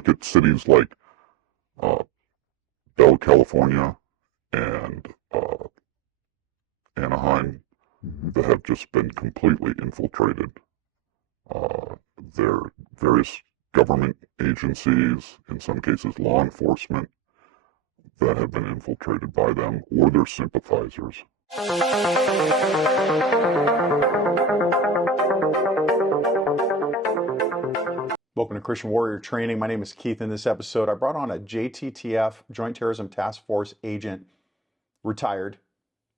look at cities like Bell, California, and Anaheim, that have just been completely infiltrated. There are various government agencies, in some cases law enforcement, that have been infiltrated by them or their sympathizers. Welcome to Christian Warrior Training. My name is Keith. In this episode, I brought on a JTTF, Joint Terrorism Task Force agent, retired,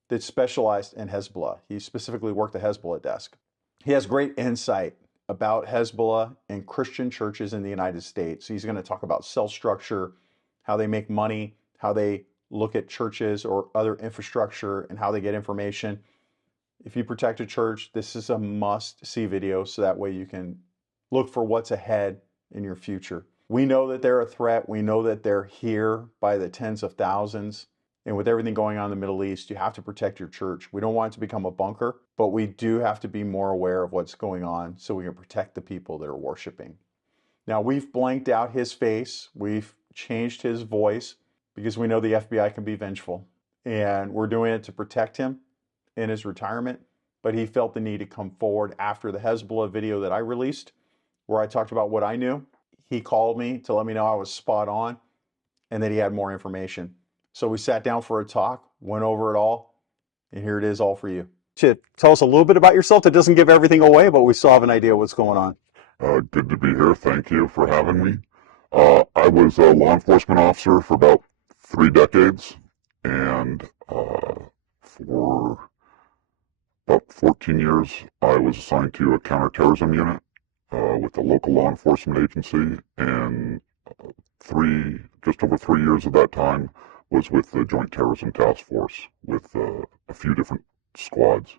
that specialized in Hezbollah. He specifically worked the Hezbollah desk. He has great insight about Hezbollah and Christian churches in the United States. He's going to talk about cell structure, how they make money, how they look at churches or other infrastructure, and how they get information. If you protect a church, this is a must-see video, so that way you can look for what's ahead in your future. We know that they're a threat. We know that they're here by the tens of thousands. And with everything going on in the Middle East, you have to protect your church. We don't want it to become a bunker, but we do have to be more aware of what's going on so we can protect the people that are worshiping. Now, we've blanked out his face. We've changed his voice because we know the FBI can be vengeful. And we're doing it to protect him in his retirement. But he felt the need to come forward after the Hezbollah video that I released, where I talked about what I knew. He called me to let me know I was spot on and that he had more information. So we sat down for a talk, went over it all, and here it is all for you. Tell us a little bit about yourself. That doesn't give everything away, but we still have an idea what's going on. Good to be here. Thank you for having me. I was a law enforcement officer for about 3 decades, and for about 14 years, I was assigned to a counterterrorism unit with the local law enforcement agency, and just over 3 years of that time was with the Joint Terrorism Task Force with a few different squads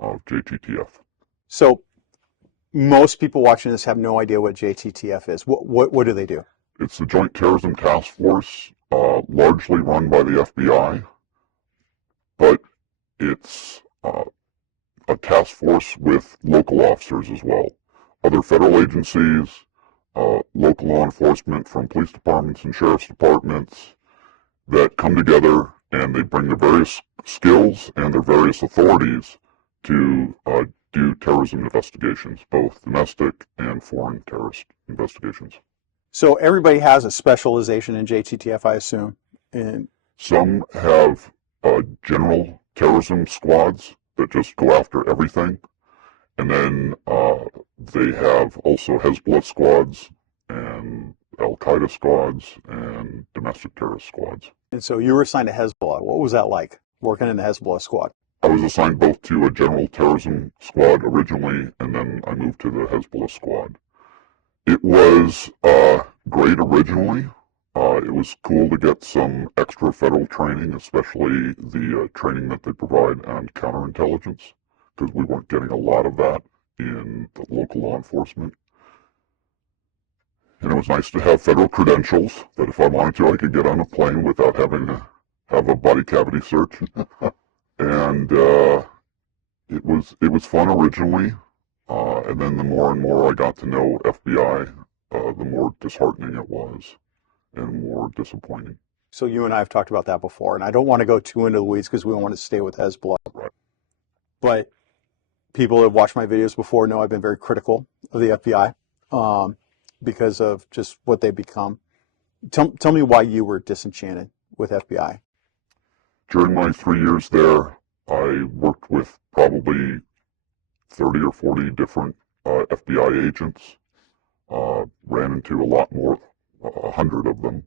of JTTF. So most people watching this have no idea what JTTF is. What do they do? It's the Joint Terrorism Task Force, largely run by the FBI, but it's a task force with local officers as well. Other federal agencies, local law enforcement from police departments and sheriff's departments that come together, and they bring their various skills and their various authorities to do terrorism investigations, both domestic and foreign terrorist investigations. So everybody has a specialization in JTTF, I assume. And some have general terrorism squads that just go after everything. And then they have also Hezbollah squads and Al-Qaeda squads and domestic terrorist squads. And so you were assigned to Hezbollah. What was that like, working in the Hezbollah squad? I was assigned both to a general terrorism squad originally, and then I moved to the Hezbollah squad. It was great originally. It was cool to get some extra federal training, especially the training that they provide on counterintelligence, because we weren't getting a lot of that in the local law enforcement. And it was nice to have federal credentials that if I wanted to, I could get on a plane without having to have a body cavity search. And it was fun originally. And then the more and more I got to know FBI, the more disheartening it was and more disappointing. So you and I have talked about that before, and I don't want to go too into the weeds because we want to stay with Hezbollah. Right. But people that have watched my videos before know I've been very critical of the FBI because of just what they've become. Tell me why you were disenchanted with FBI. During my 3 years there, I worked with probably 30 or 40 different FBI agents, ran into a lot more, 100 of them.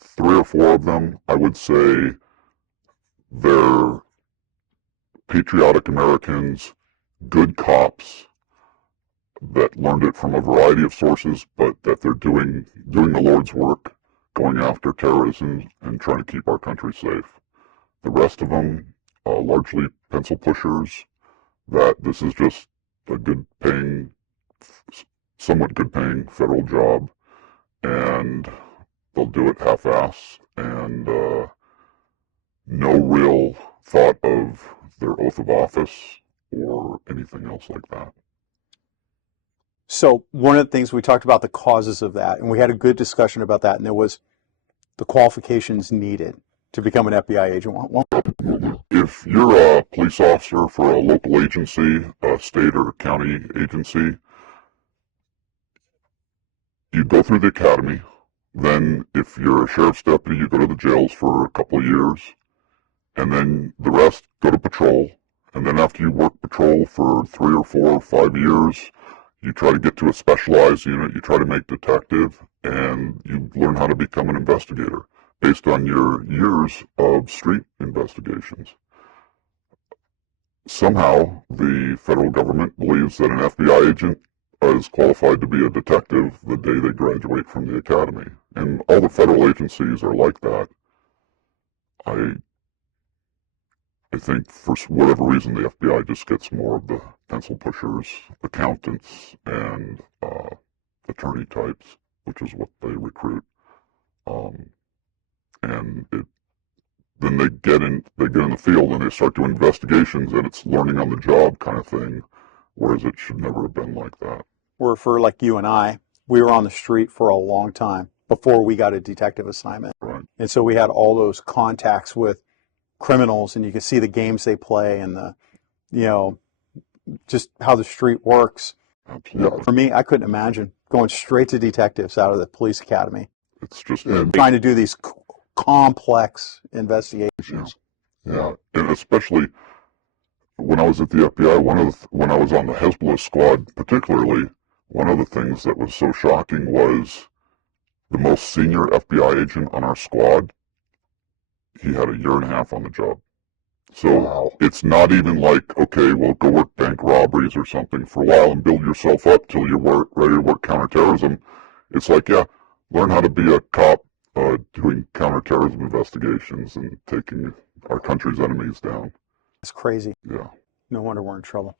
3 or 4 of them, I would say, they're patriotic Americans, good cops that learned it from a variety of sources, but that they're doing the Lord's work, going after terrorism and trying to keep our country safe. The rest of them, largely pencil pushers, that this is just a somewhat good paying federal job, and they'll do it half-ass, and no real thought of their oath of office or anything else like that. So one of the things we talked about the causes of that, and we had a good discussion about that, and there was the qualifications needed to become an FBI agent. If you're a police officer for a local agency, a state or county agency, you go through the academy. Then if you're a sheriff's deputy, you go to the jails for a couple of years. And then the rest go to patrol. And then after you work patrol for 3 or 4 or 5 years, you try to get to a specialized unit, you try to make detective, and you learn how to become an investigator based on your years of street investigations. Somehow, the federal government believes that an FBI agent is qualified to be a detective the day they graduate from the academy. And all the federal agencies are like that. I think for whatever reason, the FBI just gets more of the pencil pushers, accountants, and attorney types, which is what they recruit. And then they get in the field and they start doing investigations, and it's learning on the job kind of thing, whereas it should never have been like that. Or for like you and I, we were on the street for a long time before we got a detective assignment. Right. And so we had all those contacts with criminals, and you can see the games they play and the, just how the street works. Absolutely. For me, I couldn't imagine going straight to detectives out of the police academy. It's just trying to do these complex investigations. Yeah, and especially when I was at the FBI, when I was on the Hezbollah Squad particularly, one of the things that was so shocking was the most senior FBI agent on our squad, he had 1.5 years on the job. So It's not even like, okay, well, go work bank robberies or something for a while and build yourself up till you're ready to work counterterrorism. It's like, yeah, learn how to be a cop doing counterterrorism investigations and taking our country's enemies down. It's crazy. Yeah. No wonder we're in trouble.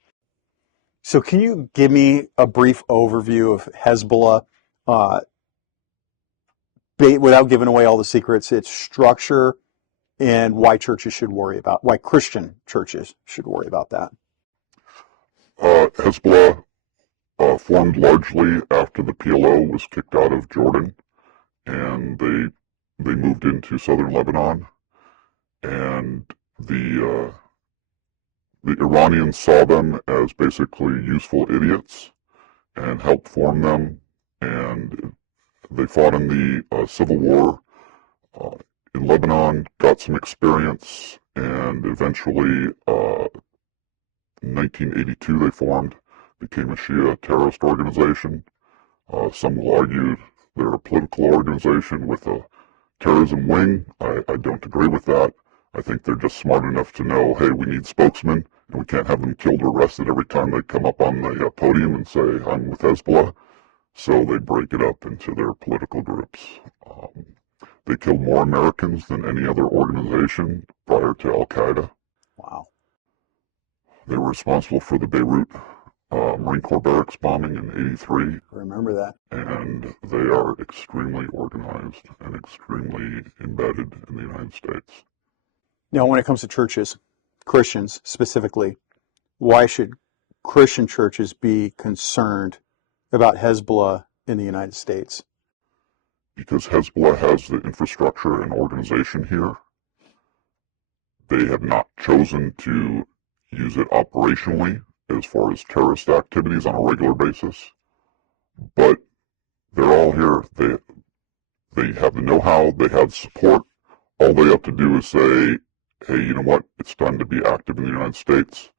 So can you give me a brief overview of Hezbollah, without giving away all the secrets, its structure, and why Christian churches should worry about that? Hezbollah formed largely after the PLO was kicked out of Jordan, and they moved into southern Lebanon, and the Iranians saw them as basically useful idiots and helped form them, and they fought in the civil war in Lebanon, got some experience, and eventually in 1982 they formed, became a Shia terrorist organization. Some will argue they're a political organization with a terrorism wing. I don't agree with that. I think they're just smart enough to know, hey, we need spokesmen, and we can't have them killed or arrested every time they come up on the podium and say, I'm with Hezbollah. So they break it up into their political groups. They killed more Americans than any other organization prior to Al-Qaeda. Wow. They were responsible for the Beirut Marine Corps barracks bombing in '83. I remember that. And they are extremely organized and extremely embedded in the United States. Now, when it comes to churches, Christians specifically, why should Christian churches be concerned about Hezbollah in the United States? Because Hezbollah has the infrastructure and organization here. They have not chosen to use it operationally as far as terrorist activities on a regular basis, but they're all here. They have the know-how, they have support. All they have to do is say, hey, you know what, it's time to be active in the United States.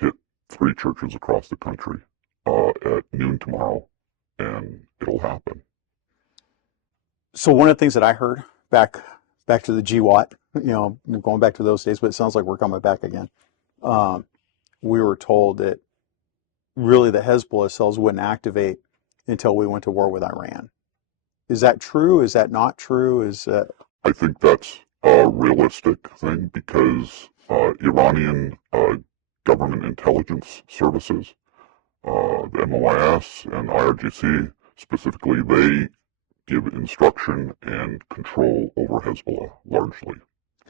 Hit 3 churches across the country at noon tomorrow, and it'll happen. So one of the things that I heard back to the GWAT, going back to those days, but it sounds like we're coming back again. We were told that really the Hezbollah cells wouldn't activate until we went to war with Iran. Is that true? Is that not true? I think that's a realistic thing because Iranian government intelligence services, the MOIS and IRGC specifically, they give instruction and control over Hezbollah largely.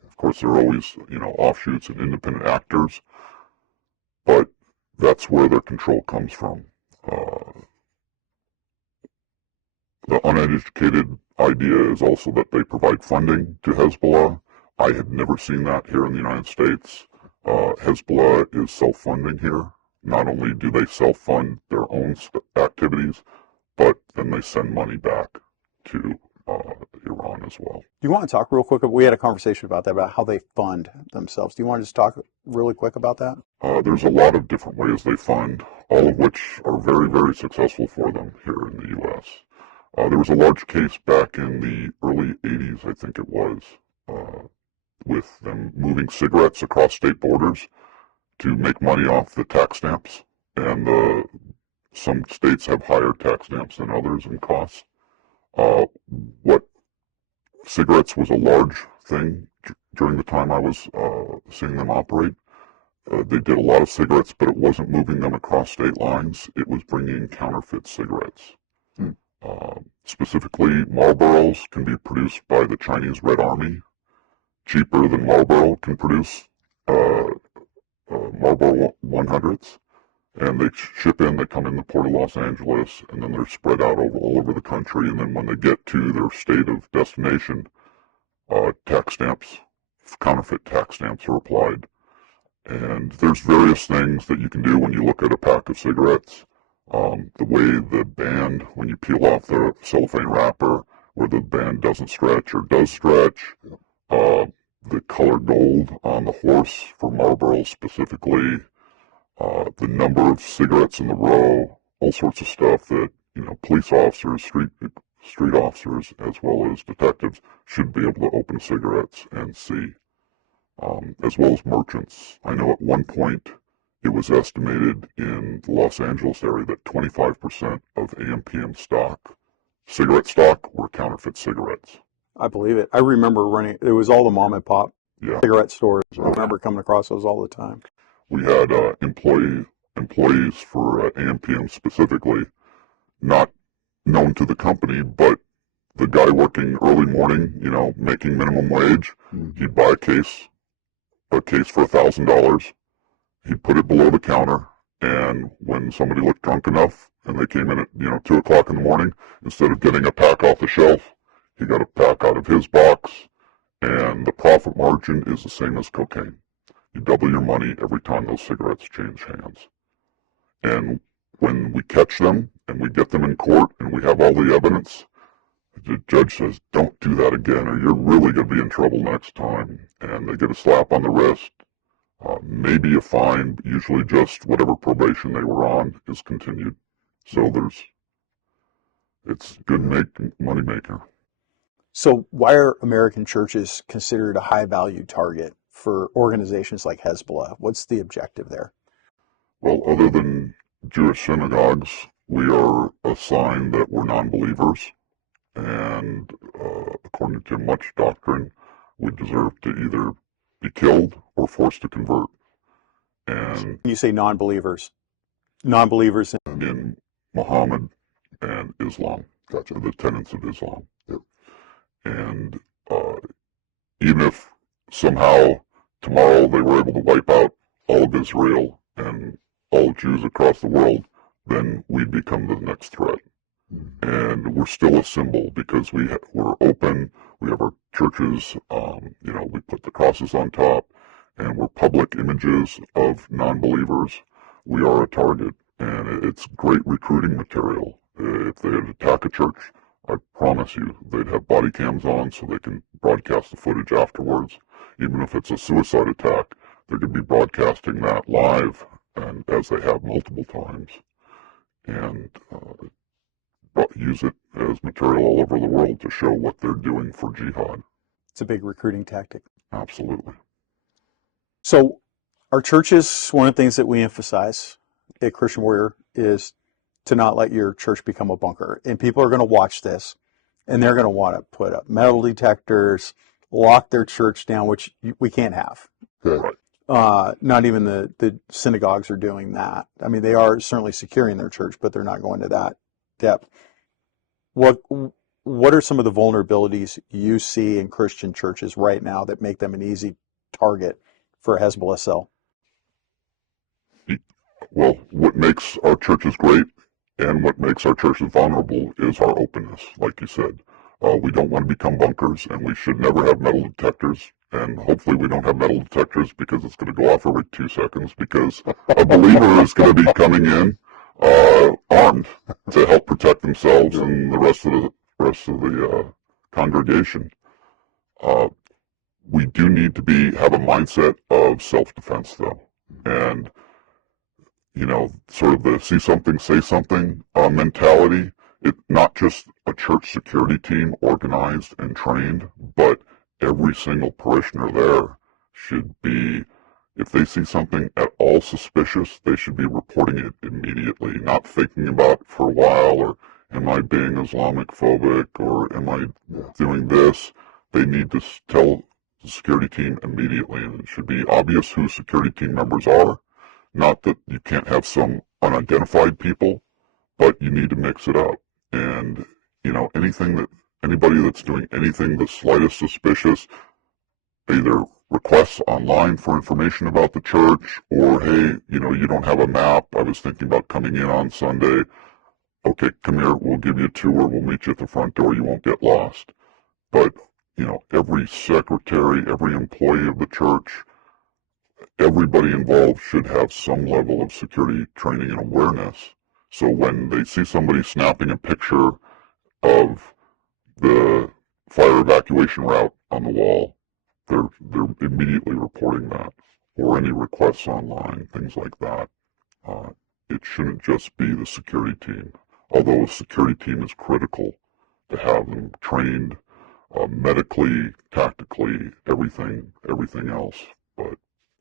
Of course, there are always, offshoots and independent actors, but that's where their control comes from. uneducated idea is also that they provide funding to Hezbollah. I had never seen that here in the United States. Hezbollah is self-funding here. Not only do they self-fund their own activities, but then they send money back to Iran as well. Do you want to talk real quick? We had a conversation about that, about how they fund themselves. Do you want to just talk really quick about that? There's a lot of different ways they fund, all of which are very, very successful for them here in the U.S. There was a large case back in the early 80s, I think it was, with them moving cigarettes across state borders to make money off the tax stamps. And some states have higher tax stamps than others in costs. What cigarettes was a large thing during the time I was seeing them operate. They did a lot of cigarettes, but it wasn't moving them across state lines. It was bringing counterfeit cigarettes. Specifically, Marlboros can be produced by the Chinese Red Army, cheaper than Marlboro can produce Marlboro 100s. And they ship in, they come in the port of Los Angeles, and then they're spread out all over the country. And then when they get to their state of destination, tax stamps, counterfeit tax stamps are applied. And there's various things that you can do when you look at a pack of cigarettes. The way the band, when you peel off the cellophane wrapper, where the band doesn't stretch or does stretch, the color gold on the horse for Marlboro specifically, the number of cigarettes in the row, all sorts of stuff that, police officers, street officers, as well as detectives should be able to open cigarettes and see, as well as merchants. I know at one point it was estimated in the Los Angeles area that 25% of AMPM stock, cigarette stock, were counterfeit cigarettes. I believe it. I remember running, it was all the mom and pop cigarette stores. I remember coming across those all the time. We had employees for AMPM specifically, not known to the company, but the guy working early morning, making minimum wage, he'd buy a case for $1,000. He'd put it below the counter, and when somebody looked drunk enough and they came in at 2 o'clock in the morning, instead of getting a pack off the shelf, he got a pack out of his box, and the profit margin is the same as cocaine. You double your money every time those cigarettes change hands. And when we catch them and we get them in court and we have all the evidence, the judge says, don't do that again or you're really going to be in trouble next time. And they get a slap on the wrist, maybe a fine, usually just whatever probation they were on is continued. So it's good money maker. So why are American churches considered a high value target for organizations like Hezbollah? What's the objective there? Well, other than Jewish synagogues, we are a sign that we're non-believers, and according to much doctrine, we deserve to either be killed or forced to convert. And you say non-believers in Muhammad and Islam, the tenets of Islam. Yep. And even if somehow tomorrow they were able to wipe out all of Israel and all Jews across the world, then we'd become the next threat. And we're still a symbol because we're open, we have our churches, we put the crosses on top, and we're public images of non-believers. We are a target, and it's great recruiting material. If they attack a church, I promise you, they'd have body cams on so they can broadcast the footage afterwards. Even if it's a suicide attack, they could be broadcasting that live, and as they have multiple times, and use it as material all over the world to show what they're doing for jihad. It's a big recruiting tactic. Absolutely. So our churches, one of the things that we emphasize at Christian Warrior is to not let your church become a bunker. And people are going to watch this, and they're going to want to put up metal detectors, lock their church down, which we can't have. Right. Not even the synagogues are doing that. I mean, they are certainly securing their church, but they're not going to that depth. What are some of the vulnerabilities you see in Christian churches right now that make them an easy target for a Hezbollah cell? Well, what makes our churches great And what makes our churches vulnerable is our openness, like you said. We don't want to become bunkers, and we should never have metal detectors. And hopefully we don't have metal detectors because it's going to go off every 2 seconds, because a believer is going to be coming in armed to help protect themselves and the rest of the congregation. We do need to have a mindset of self-defense, though, and sort of the see something, say something mentality. It's not just a church security team organized and trained, but every single parishioner there should be, if they see something at all suspicious, they should be reporting it immediately, not thinking about it for a while, or am I being Islamic phobic, or am I doing this? They need to tell the security team immediately, and it should be obvious who security team members are. Not that you can't have some unidentified people, but you need to mix it up. And, anybody that's doing anything the slightest suspicious, either requests online for information about the church, or, hey, you don't have a map. I was thinking about coming in on Sunday. Okay, come here. We'll give you a tour. We'll meet you at the front door. You won't get lost. But, every secretary, every employee of the church, everybody involved should have some level of security training and awareness. So when they see somebody snapping a picture of the fire evacuation route on the wall, they're immediately reporting that, or any requests online, things like that. It shouldn't just be the security team, although a security team is critical to have them trained medically, tactically, everything else.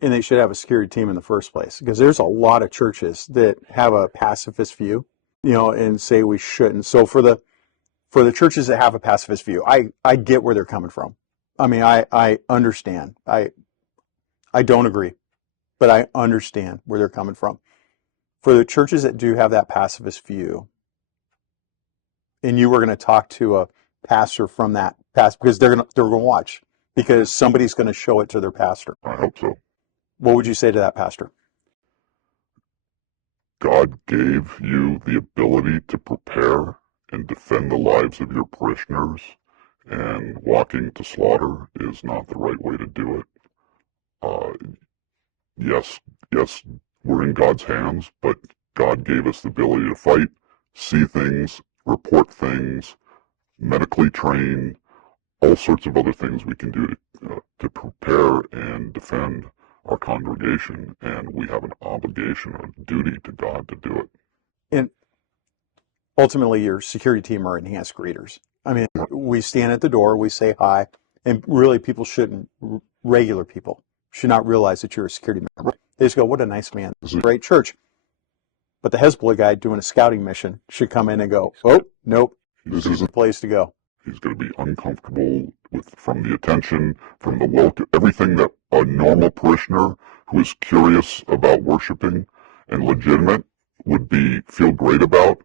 And they should have a security team in the first place, because there's a lot of churches that have a pacifist view, and say we shouldn't. So for the churches that have a pacifist view, I get where they're coming from. I mean, I understand. I don't agree, but I understand where they're coming from. For the churches that do have that pacifist view, and you were going to talk to a pastor from that past, because they're going to watch, because somebody's going to show it to their pastor. I hope so. What would you say to that pastor? God gave you the ability to prepare and defend the lives of your parishioners, and walking to slaughter is not the right way to do it. Yes, we're in God's hands, but God gave us the ability to fight, see things, report things, medically train, all sorts of other things we can do to prepare and defend our congregation, and we have an obligation or duty to God to do it. And ultimately, your security team are enhanced greeters. I mean, we stand at the door, we say hi, and really regular people should not realize that you're a security member. They just go, what a nice man. This is a great church. But the Hezbollah guy doing a scouting mission should come in and go, oh, nope, this isn't the place to go. He's going to be uncomfortable from the attention, from the welcome, everything that a normal parishioner who is curious about worshiping and legitimate would feel great about.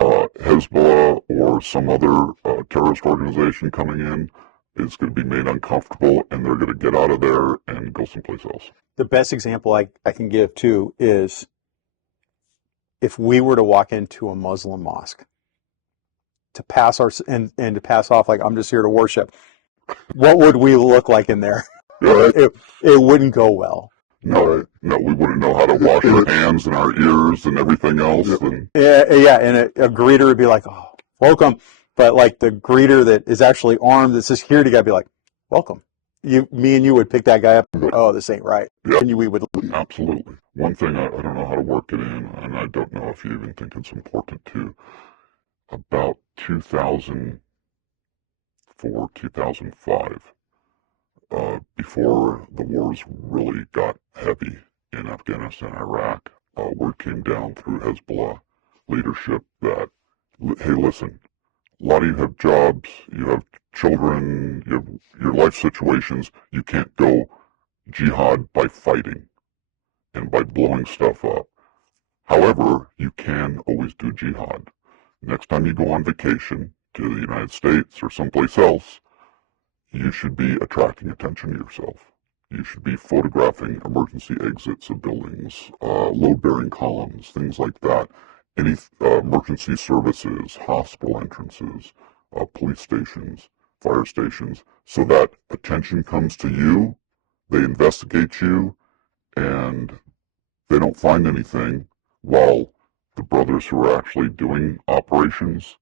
Hezbollah or some other terrorist organization coming in is going to be made uncomfortable, and they're going to get out of there and go someplace else. The best example I can give, too, is if we were to walk into a Muslim mosque to pass and to pass off like, I'm just here to worship, what would we look like in there? Yeah. It wouldn't go well. No, we wouldn't know how to wash our hands and our ears and everything else. And and a greeter would be like, oh, welcome. But like the greeter that is actually armed, that's a security guy, would be like, welcome. Me and you would pick that guy up and go, oh, this ain't right. Yeah, and we would. Absolutely. One thing, I don't know how to work it in, and I don't know if you even think it's important too. About 2004, 2005, before the wars really got heavy in Afghanistan and Iraq, word came down through Hezbollah leadership that, hey, listen, a lot of you have jobs, you have children, you have your life situations. You can't go jihad by fighting and by blowing stuff up. However, you can always do jihad. Next time you go on vacation to the United States or someplace else, you should be attracting attention to yourself. You should be photographing emergency exits of buildings, load-bearing columns, things like that, any emergency services, hospital entrances, police stations, fire stations, so that attention comes to you, they investigate you, and they don't find anything, while the brothers who are actually doing operations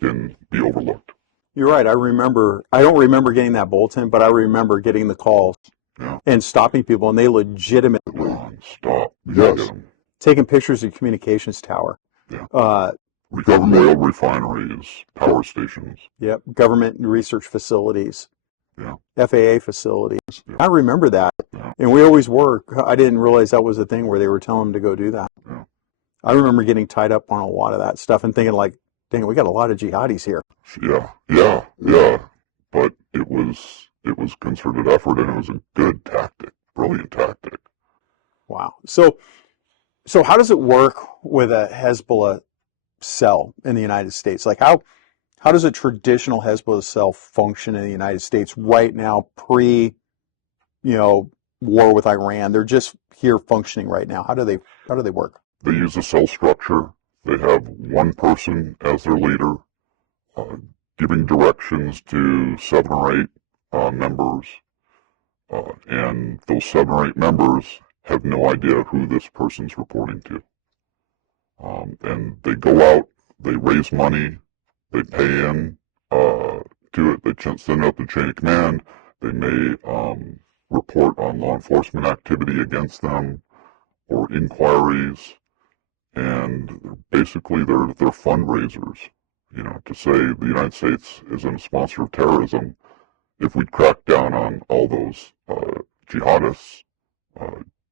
can be overlooked. You're right. I don't remember getting that bulletin, but I remember getting the calls Yeah. and stopping people, and they legitimately Stop. Yes. Taking pictures of communications tower. Yeah. Government oil refineries, power stations. Yep. Government research facilities. Yeah. FAA facilities. Yeah. I remember that. Yeah. And we always were. I didn't realize that was the thing where they were telling them to go do that. Yeah. I remember getting tied up on a lot of that stuff and thinking like, dang, we got a lot of jihadis here. Yeah. But it was concerted effort, and it was a good tactic, brilliant tactic. Wow. So how does it work with a Hezbollah cell in the United States? Like how does a traditional Hezbollah cell function in the United States right now, pre, war with Iran? They're just here functioning right now. How do they work? They use a cell structure. They have one person as their leader, giving directions to 7 or 8 members, and those 7 or 8 members have no idea who this person's reporting to. And they go out, they raise money, they pay in to it, they send out the chain of command, they may report on law enforcement activity against them or inquiries, and basically they're fundraisers, to say the United States isn't a sponsor of terrorism. If we crack down on all those jihadists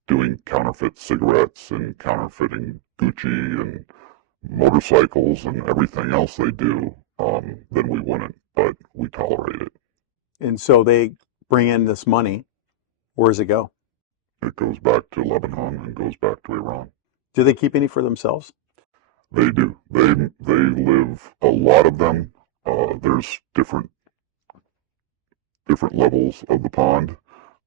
doing counterfeit cigarettes and counterfeiting Gucci and motorcycles and everything else they do, then we wouldn't, but we tolerate it. And so they bring in this money. Where does it go? It goes back to Lebanon and goes back to Iran. Do they keep any for themselves? They do. They live, a lot of them. There's different levels of the pond,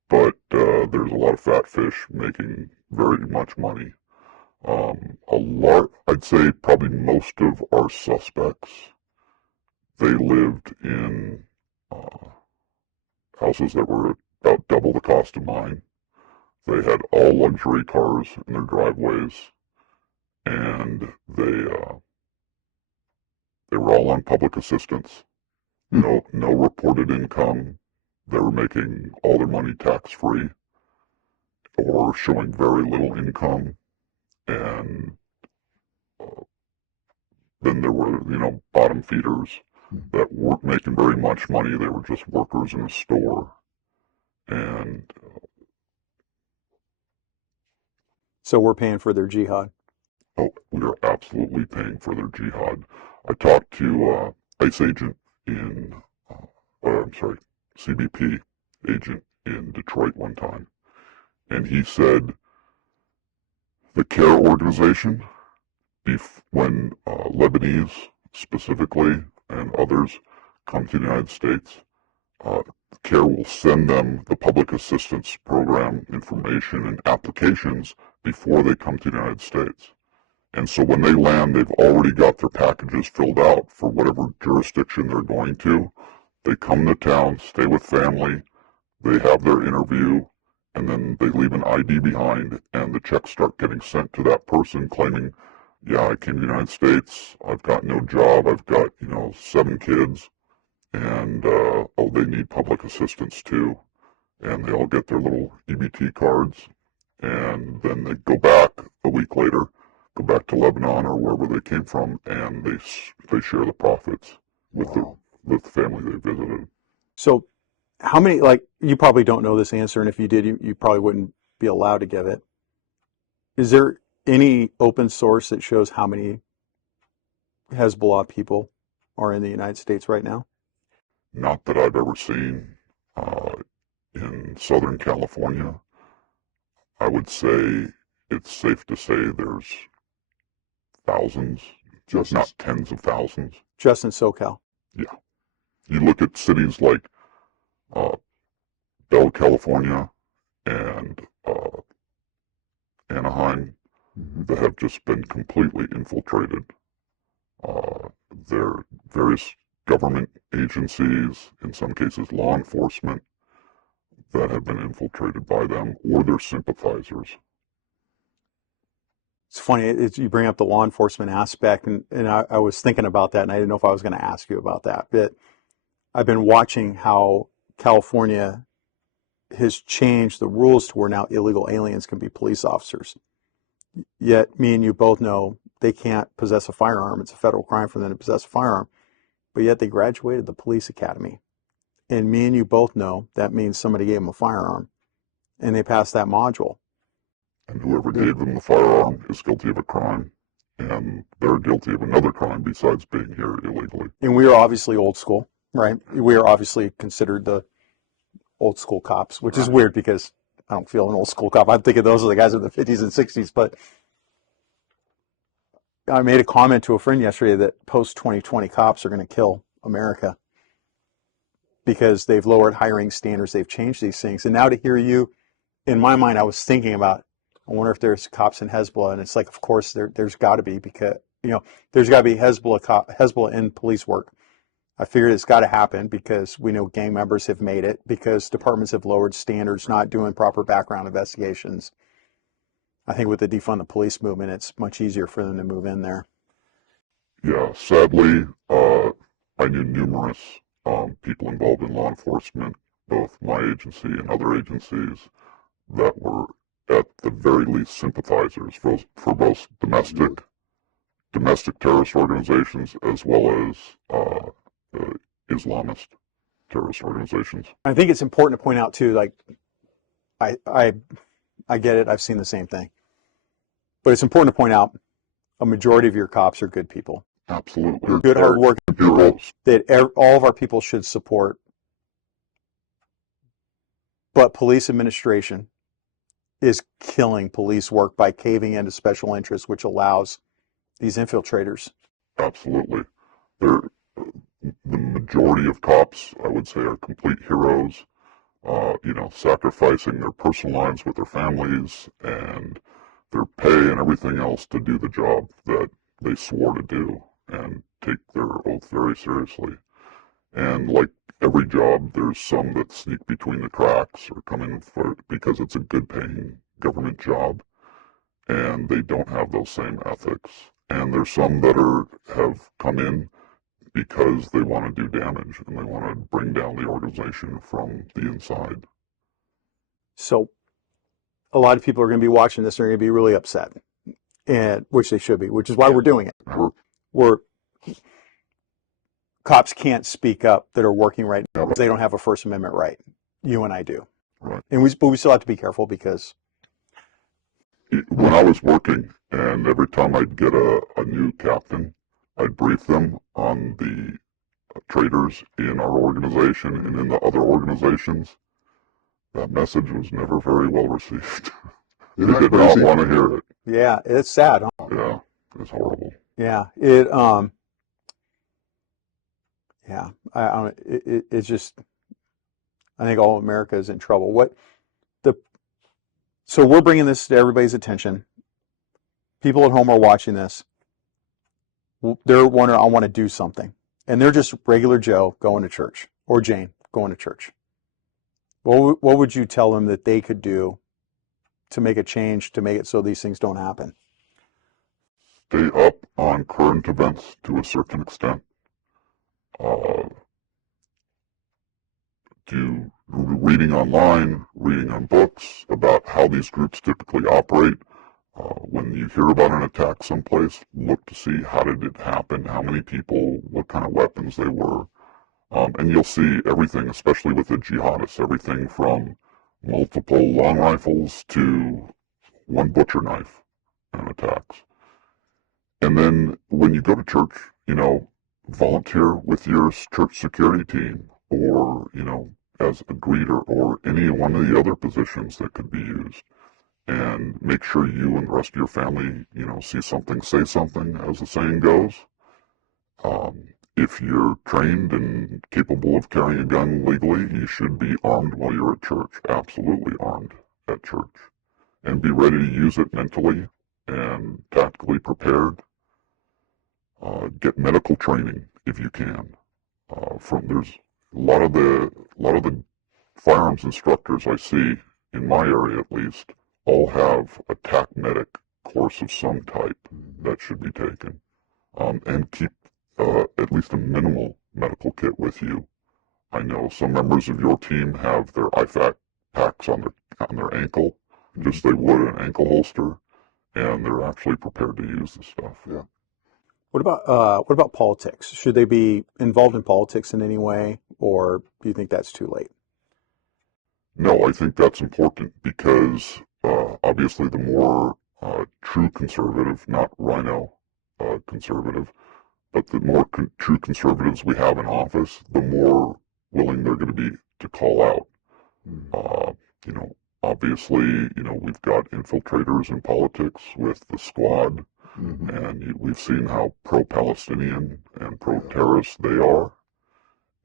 but there's a lot of fat fish making very much money. I'd say probably most of our suspects, they lived in houses that were about double the cost of mine. They had all luxury cars in their driveways, and they were all on public assistance. No reported income. They were making all their money tax-free or showing very little income. And then there were, bottom feeders that weren't making very much money. They were just workers in a store. And so we're paying for their jihad. Oh, we are absolutely paying for their jihad. I talked to ICE agent in, CBP agent in Detroit one time, and he said the CARE organization, when Lebanese specifically and others come to the United States, CARE will send them the public assistance program information and applications before they come to the United States. And so when they land, they've already got their packages filled out for whatever jurisdiction they're going to. They come to town, stay with family, they have their interview, and then they leave an ID behind, and the checks start getting sent to that person claiming, yeah, I came to the United States, I've got no job, I've got, 7 kids, and, they need public assistance too. And they all get their little EBT cards, and then they go back a week later, go back to Lebanon or wherever they came from, and they share the profits with the family they visited. So how many, you probably don't know this answer, and if you did, you probably wouldn't be allowed to give it. Is there any open source that shows how many Hezbollah people are in the United States right now? Not that I've ever seen. In Southern California, I would say it's safe to say there's thousands, not tens of thousands. Just in SoCal? Yeah. You look at cities like Bell, California, and Anaheim, that have just been completely infiltrated. There are various government agencies, in some cases law enforcement, that have been infiltrated by them or their sympathizers. It's funny, you bring up the law enforcement aspect, and I was thinking about that, and I didn't know if I was going to ask you about that. But I've been watching how California has changed the rules to where now illegal aliens can be police officers. Yet me and you both know they can't possess a firearm. It's a federal crime for them to possess a firearm. But yet they graduated the police academy. And me and you both know that means somebody gave them a firearm and they passed that module. And whoever gave them the firearm is guilty of a crime, and they're guilty of another crime besides being here illegally. And we are obviously old school, right? We are obviously considered the old school cops, which is weird because I don't feel an old school cop. I'm thinking those are the guys in the 50s and 60s. But I made a comment to a friend yesterday that post-2020 cops are going to kill America because they've lowered hiring standards. They've changed these things. And now to hear you, in my mind, I was thinking about, I wonder if there's cops in Hezbollah. And it's like, of course, there's got to be, because, there's got to be Hezbollah in police work. I figured it's got to happen because we know gang members have made it, because departments have lowered standards, not doing proper background investigations. I think with the defund the police movement, it's much easier for them to move in there. Yeah, sadly, I knew numerous people involved in law enforcement, both my agency and other agencies, that were at the very least sympathizers for both domestic terrorist organizations as well as Islamist terrorist organizations. I think it's important to point out too, like, I get it. I've seen the same thing. But it's important to point out a majority of your cops are good people. Absolutely. They're good, hard-working people that all of our people should support. But police administration is killing police work by caving into special interests, which allows these infiltrators. Absolutely. The majority of cops, I would say, are complete heroes. Sacrificing their personal lives with their families and their pay and everything else to do the job that they swore to do and take their oath very seriously. And like every job, there's some that sneak between the cracks or come in because it's a good paying government job and they don't have those same ethics. And there's some that have come in because they want to do damage and they want to bring down the organization from the inside. So a lot of people are going to be watching this and are going to be really upset, and which they should be, which is why we're doing it. We're cops can't speak up that are working right now because they don't have a First Amendment right. You and I do. Right. But we still have to be careful because when I was working, and every time I'd get a new captain, I'd brief them on the traitors in our organization and in the other organizations. That message was never very well received. They did not want to hear it. Yeah, it's sad. Huh? Yeah, it's horrible. Yeah, it's just, I think all of America is in trouble. So we're bringing this to everybody's attention. People at home are watching this. They're wondering, I want to do something. And they're just regular Joe going to church, or Jane going to church. What would you tell them that they could do to make a change, to make it so these things don't happen? Stay up on current events to a certain extent. Do reading online, reading on books about how these groups typically operate. When you hear about an attack someplace, look to see how did it happen, how many people, what kind of weapons they were. And you'll see everything, especially with the jihadists, everything from multiple long rifles to one butcher knife and attacks. And then when you go to church, volunteer with your church security team or, as a greeter or any one of the other positions that could be used. And make sure you and the rest of your family, see something, say something, as the saying goes. If you're trained and capable of carrying a gun legally, you should be armed while you're at church. Absolutely armed at church. And be ready to use it mentally and tactically prepared. Get medical training if you can. There's a lot of the firearms instructors I see in my area, at least, all have a TAC medic course of some type that should be taken, and keep at least a minimal medical kit with you. I know some members of your team have their IFAC packs on their ankle, just they would an ankle holster, and they're actually prepared to use the stuff. Yeah. What about politics? Should they be involved in politics in any way, or do you think that's too late? No, I think that's important because obviously the more true conservative, not rhino conservative, but the more true conservatives we have in office, the more willing they're going to be to call out. Obviously, we've got infiltrators in politics with the squad, and we've seen how pro-Palestinian and pro-terrorist they are.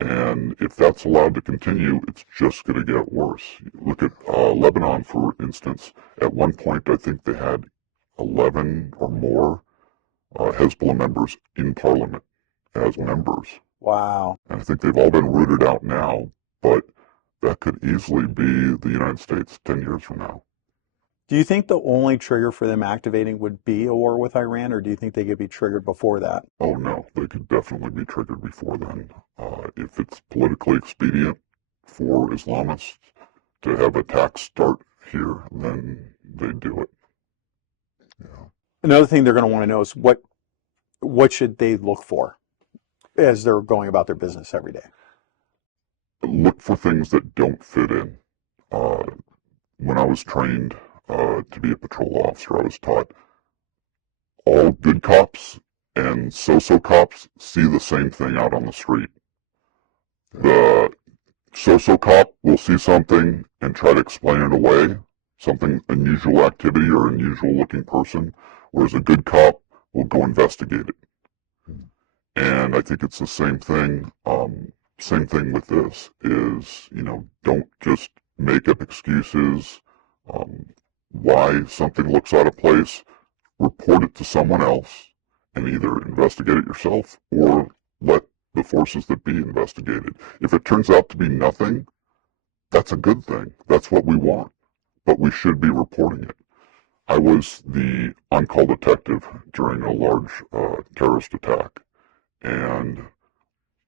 And if that's allowed to continue, it's just going to get worse. Look at Lebanon, for instance. At one point, I think they had 11 or more Hezbollah members in parliament as members. Wow. And I think they've all been rooted out now, but that could easily be the United States 10 years from now. Do you think the only trigger for them activating would be a war with Iran, or do you think they could be triggered before that? Oh, no, they could definitely be triggered before then. If it's politically expedient for Islamists to have attacks start here, then they do it. Yeah. Another thing they're going to want to know is what should they look for as they're going about their business every day? Look for things that don't fit in. When I was trained to be a patrol officer, I was taught all good cops and so-so cops see the same thing out on the street. The so-so cop will see something and try to explain it away, something unusual activity or unusual looking person, whereas a good cop will go investigate it. And I think it's the same thing. Same thing with this is, don't just make up excuses why something looks out of place. Report it to someone else and either investigate it yourself or let the forces that be investigated. If it turns out to be nothing, that's a good thing. That's what we want. But we should be reporting it. I was the on-call detective during a large terrorist attack, and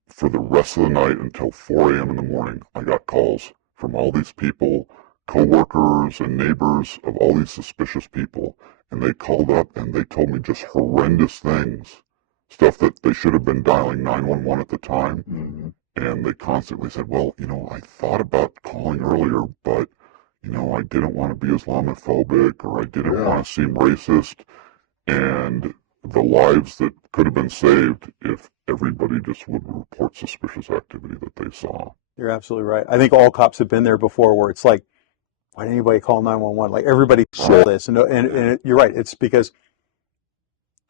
for the rest of the night until 4 a.m. in the morning, I got calls from all these people, co-workers and neighbors of all these suspicious people, and they called up and they told me just horrendous things, stuff that they should have been dialing 911 at the time, and they constantly said, well, I thought about calling earlier, but, I didn't want to be Islamophobic, or I didn't want to seem racist, and the lives that could have been saved if everybody just would report suspicious activity that they saw. You're absolutely right. I think all cops have been there before where it's like, why didn't anybody call 911? Like everybody saw this. And you're right. It's because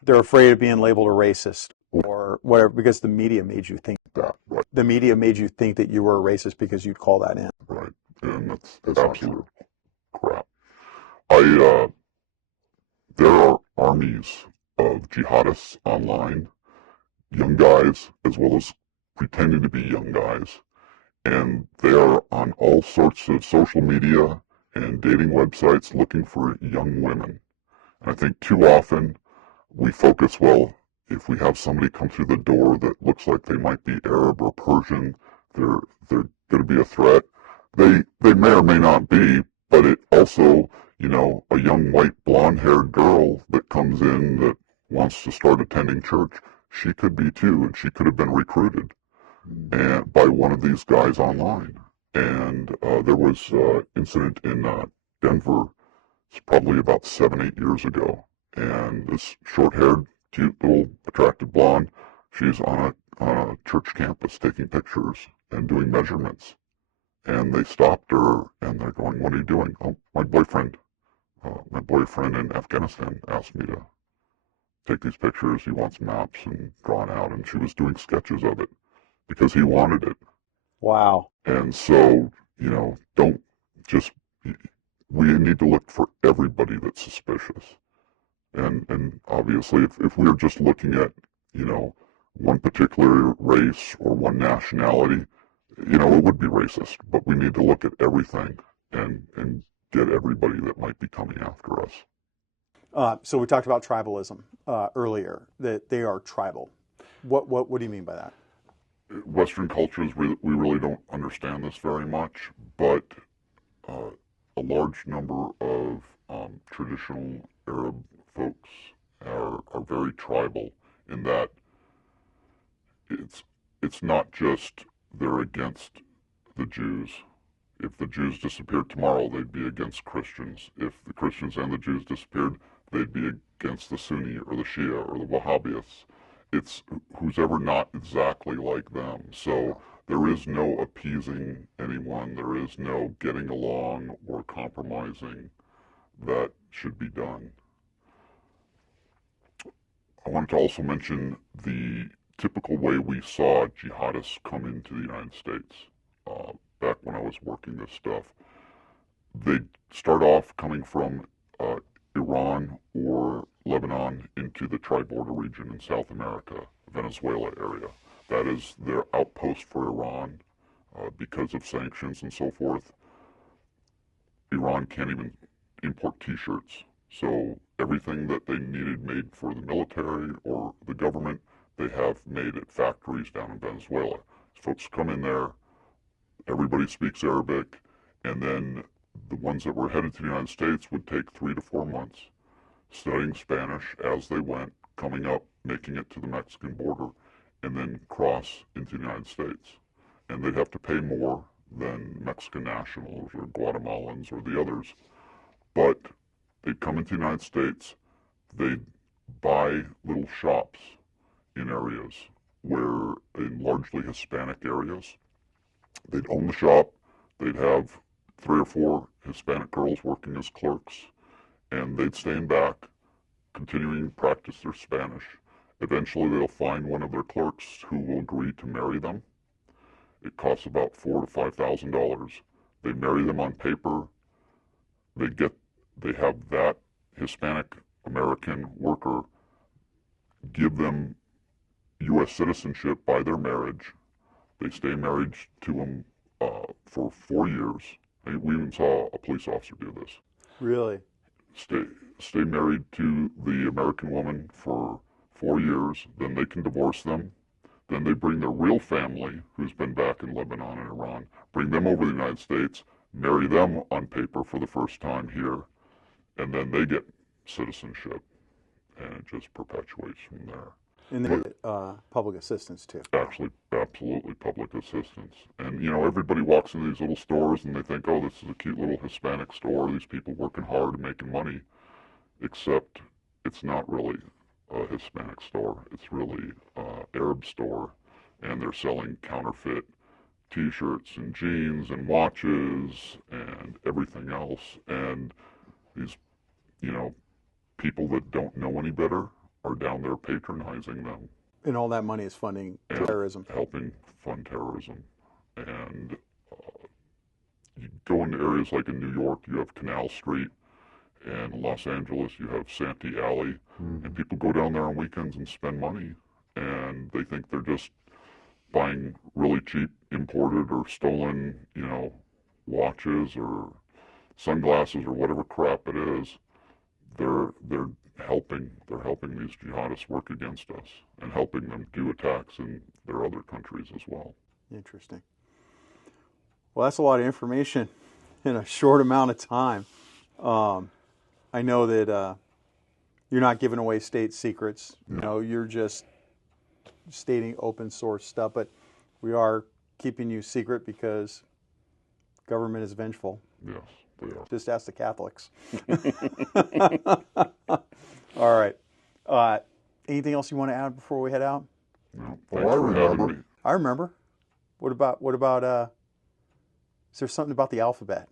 they're afraid of being labeled a racist or whatever, because the media made you think that. Right. The media made you think that you were a racist because you'd call that in. Right. And that's absolute crap. There are armies of jihadists online, young guys as well as pretending to be young guys, and they are on all sorts of social media and dating websites looking for young women. And I think too often we focus, well, if we have somebody come through the door that looks like they might be Arab or Persian, they're going to be a threat. They may or may not be, but it also, a young white blonde-haired girl that comes in that wants to start attending church, she could be too, and she could have been recruited and by one of these guys online. And there was an incident in Denver, it's probably about 7-8 years ago, and this short-haired, cute little attractive blonde, she's on a church campus taking pictures and doing measurements. And they stopped her, and they're going, what are you doing? Oh, my boyfriend in Afghanistan asked me to take these pictures. He wants maps and drawn out, and she was doing sketches of it because he wanted it. Wow. And so, we need to look for everybody that's suspicious. And obviously, if we are just looking at, one particular race or one nationality, it would be racist. But we need to look at everything and get everybody that might be coming after us. So we talked about tribalism earlier, that they are tribal. What do you mean by that? Western cultures, we really don't understand this very much, but a large number of traditional Arab folks are very tribal in that it's not just they're against the Jews. If the Jews disappeared tomorrow, they'd be against Christians. If the Christians and the Jews disappeared, they'd be against the Sunni or the Shia or the Wahhabis. It's who's ever not exactly like them. So there is no appeasing anyone. There is no getting along or compromising that should be done. I wanted to also mention the typical way we saw jihadists come into the United States. Back when I was working this stuff, they'd start off coming from Iran or Lebanon into the tri-border region in South America, Venezuela area. That is their outpost for Iran because of sanctions and so forth. Iran can't even import t-shirts. So everything that they needed made for the military or the government, they have made at factories down in Venezuela. Folks come in there, everybody speaks Arabic, and then the ones that were headed to the United States would take 3 to 4 months studying Spanish as they went, coming up, making it to the Mexican border, and then cross into the United States. And they'd have to pay more than Mexican nationals or Guatemalans or the others. But they'd come into the United States, they'd buy little shops in areas where, in largely Hispanic areas, they'd own the shop, they'd have 3 or 4 Hispanic girls working as clerks, and they'd stay in back, continuing to practice their Spanish. Eventually they'll find one of their clerks who will agree to marry them. It costs about $4,000 to $5,000. They marry them on paper. They have that Hispanic American worker give them U.S. citizenship by their marriage. They stay married to them for 4 years. We even saw a police officer do this. Really? Stay married to the American woman for 4 years, then they can divorce them. Then they bring their real family, who's been back in Lebanon and Iran, bring them over to the United States, marry them on paper for the first time here, and then they get citizenship, and it just perpetuates from there. And they get public assistance too. Actually, absolutely public assistance. And, everybody walks into these little stores and they think, oh, this is a cute little Hispanic store, these people working hard and making money, except it's not really a Hispanic store. It's really an Arab store, and they're selling counterfeit t-shirts and jeans and watches and everything else. And these, people that don't know any better are down there patronizing them. And all that money is funding terrorism. Helping fund terrorism. And you go into areas like in New York, you have Canal Street, and in Los Angeles, you have Santee Alley, and people go down there on weekends and spend money, and they think they're just buying really cheap imported or stolen, watches or sunglasses or whatever crap it is. They're helping these jihadists work against us and helping them do attacks in their other countries as well. Interesting. Well, that's a lot of information in a short amount of time. I know that you're not giving away state secrets. You're just stating open source stuff, but we are keeping you secret because government is vengeful. Yes, they are. Just ask the Catholics. All right. Anything else you want to add before we head out? No, thanks for having me. I remember. What about is there something about the alphabet?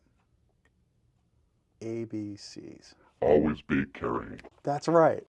ABCs. Always be caring. That's right.